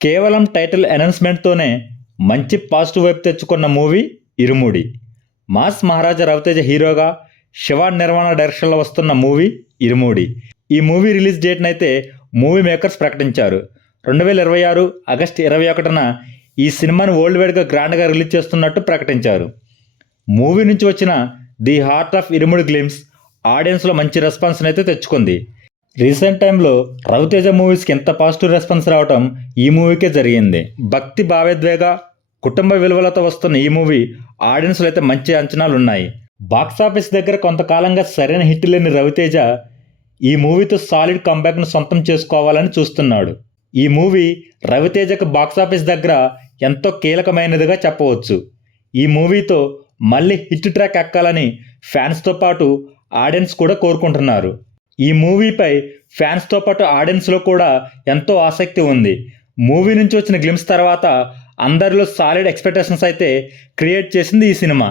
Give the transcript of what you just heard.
కేవలం టైటిల్ అనౌన్స్మెంట్తోనే మంచి పాజిటివ్ వైపు తెచ్చుకున్న మూవీ ఇరుముడి. మాస్ మహారాజా రవితేజ హీరోగా, శివ నిర్మాణ డైరెక్షన్లో వస్తున్న మూవీ ఇరుముడి. ఈ మూవీ రిలీజ్ డేట్ని అయితే మూవీ మేకర్స్ ప్రకటించారు. 2026 ఆగస్టు 21న ఈ సినిమాని వరల్డ్ వైడ్గా గ్రాండ్గా రిలీజ్ చేస్తున్నట్టు ప్రకటించారు. మూవీ నుంచి వచ్చిన the heart of Irumudi glimpse ఆడియన్స్లో మంచి రెస్పాన్స్ని అయితే తెచ్చుకుంది. రీసెంట్ టైంలో రవితేజ మూవీస్కి ఎంత పాజిటివ్ రెస్పాన్స్ రావటం ఈ మూవీకే జరిగింది. భక్తి భావోద్వేగ కుటుంబ విలువలతో వస్తున్న ఈ మూవీ ఆడియన్స్లో అయితే మంచి అంచనాలు ఉన్నాయి. బాక్సాఫీస్ దగ్గర కొంతకాలంగా సరైన హిట్ లేని రవితేజ ఈ మూవీతో సాలిడ్ కంబ్యాక్ను సొంతం చేసుకోవాలని చూస్తున్నాడు. ఈ మూవీ రవితేజకు బాక్సాఫీస్ దగ్గర ఎంతో కీలకమైనదిగా చెప్పవచ్చు. ఈ మూవీతో మళ్ళీ హిట్ ట్రాక్ ఎక్కాలని ఫ్యాన్స్తో పాటు ఆడియన్స్ కూడా కోరుకుంటున్నారు. ఈ మూవీపై ఫ్యాన్స్తో పాటు ఆడియన్స్లో కూడా ఎంతో ఆసక్తి ఉంది. మూవీ నుంచి వచ్చిన గ్లిమ్స్ తర్వాత అందరిలో సాలిడ్ ఎక్స్పెక్టేషన్స్ అయితే క్రియేట్ చేసింది ఈ సినిమా.